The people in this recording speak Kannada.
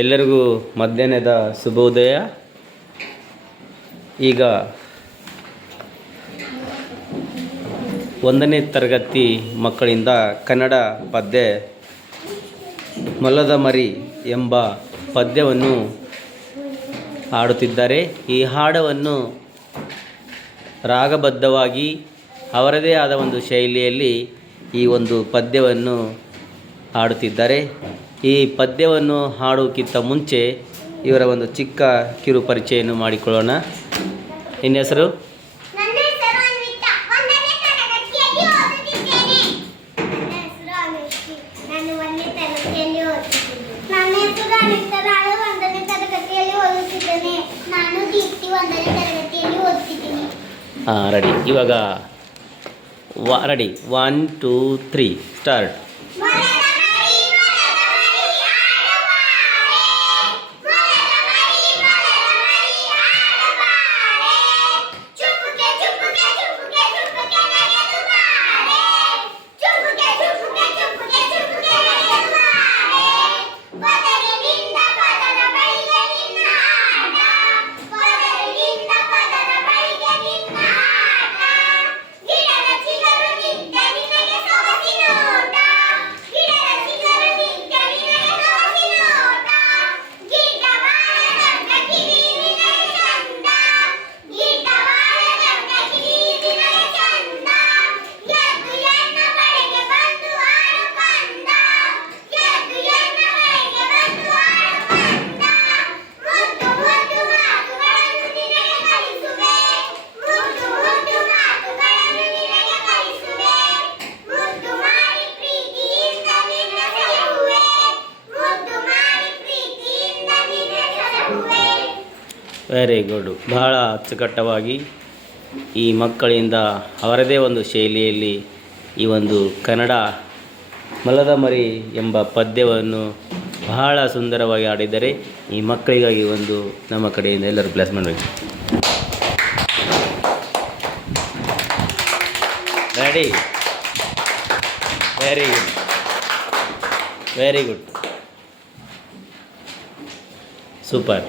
ಎಲ್ಲರಿಗೂ ಮಧ್ಯಾಹ್ನದ ಶುಭೋದಯ. ಈಗ 1ನೇ ತರಗತಿ ಮಕ್ಕಳಿಂದ ಕನ್ನಡ ಪದ್ಯ ಮೊಲದ ಮರಿ ಎಂಬ ಪದ್ಯವನ್ನು ಹಾಡುತ್ತಿದ್ದಾರೆ. ಈ ಹಾಡವನ್ನು ರಾಗಬದ್ಧವಾಗಿ ಅವರದೇ ಆದ ಒಂದು ಶೈಲಿಯಲ್ಲಿ ಈ ಒಂದು ಪದ್ಯವನ್ನು ಹಾಡುತ್ತಿದ್ದಾರೆ. ಈ ಪದ್ಯವನ್ನು ಹಾಡುವುದಕ್ಕಿಂತ ಮುಂಚೆ ಇವರ ಒಂದು ಚಿಕ್ಕ ಕಿರು ಪರಿಚಯವನ್ನು ಮಾಡಿಕೊಳ್ಳೋಣ. ನಿನ್ನ ಹೆಸರು? ರೆಡಿ. ಇವಾಗ ರೆಡಿ 1 2 3 ಸ್ಟಾರ್ಟ್. Very good. ಬಹಳ ಅಚ್ಚುಕಟ್ಟವಾಗಿ ಈ ಮಕ್ಕಳಿಂದ ಅವರದೇ ಒಂದು ಶೈಲಿಯಲ್ಲಿ ಈ ಒಂದು ಕನ್ನಡ ಮೊಲದ ಮರಿ ಎಂಬ ಪದ್ಯವನ್ನು ಬಹಳ ಸುಂದರವಾಗಿ ಹಾಡಿದ್ದಾರೆ. ಈ ಮಕ್ಕಳಿಗಾಗಿ ಒಂದು ನಮ್ಮ ಕಡೆಯಿಂದ ಎಲ್ಲರೂ ಪ್ಲೇಸ್ ಮಾಡಬೇಕು. Ready. Very good, very good, super.